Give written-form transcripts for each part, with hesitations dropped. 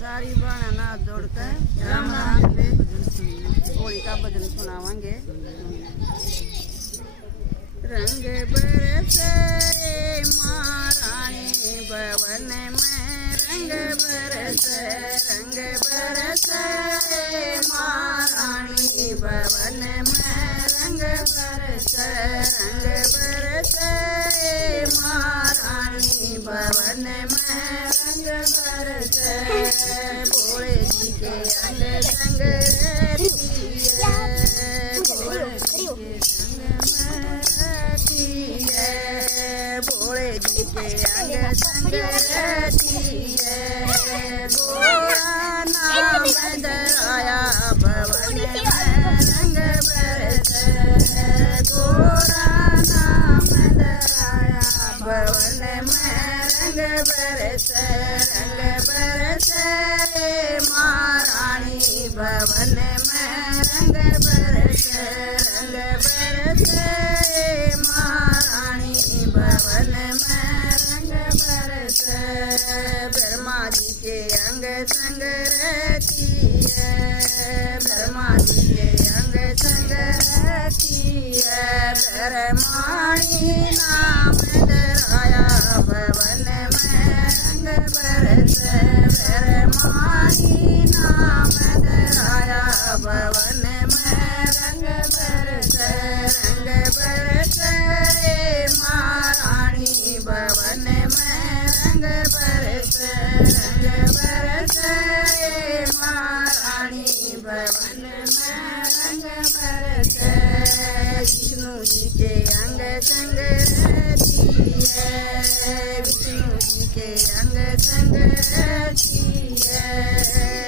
सारी बहना ना जोड़कर राम नाम पे होली का भजन सुनावांगे। रंग बरसे महारानी भवन में, रंग बरसे महारानी भवन में, रंग बरसे महारानी भवन में, रंग बरसे भोले जी के अंग संग रहती है, भोले जी के संग में रहती है, भोले जी के अंग संग रहती है। गोरा नाम दराया भवन में, रंग बरसे, गोरा नाम दराया भवन में, रंग बरसे महारानी भवन में, रंग बरसे महारानी भवन में, रंग बरसे ब्रह्मा जी के अंग संग रहती है, ब्रह्मा जी के अंग संग रहती है। ब्रह्माणी नाम दराया भवन में, रंग बरसे, ब्रह्माणी नाम दराया भवन में, रंग बरसे महारानी भवन में, रंग बरसे महारानी भवन में, रंग बरसे विष्णु जी के अंग संग रहती है, विष्णु जी के अंग संग रहती है।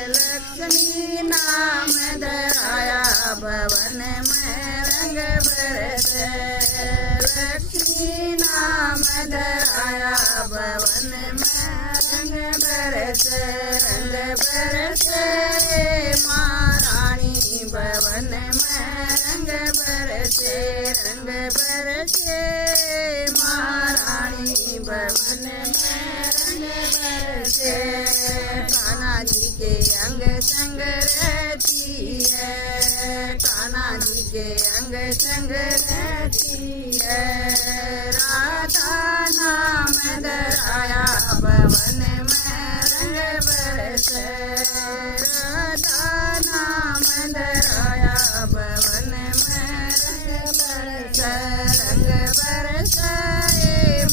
लक्ष्मी नाम दराया भवन में, रंग बरसे, लक्ष्मी नाम दराया भवन में, रंग बरसे महारानी भवन में, रंग बरसे महारानी भवन में, रंग बरसे कान्हा जी के अंग संग रहती है, कान्हा जी के अंग संग रहती है। राधा नाम दराया भवन में, रंग बरसे, राधा नाम दराया भवन में, रंग बरसे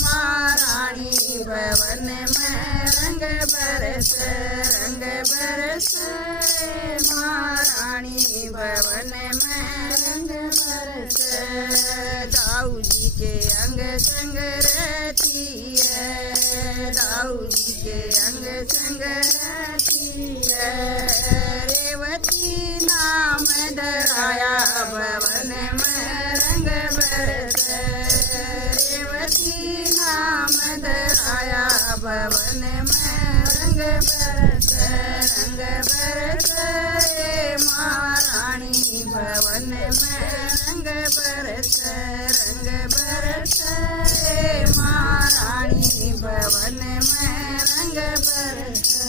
महारानी भवन में, रंग बरसे महारानी भवन में, रंग बरसे दाऊ जी के अंग संग रहती है, दाऊ जी के अंग संग रहती है। रेवती नाम दराया भवन में, रंग बरसे, रेवती नाम दराया भवन में, रंग बरसे महारानी भवन में, रंग बरसे महारानी भवन में, रंग बरसे।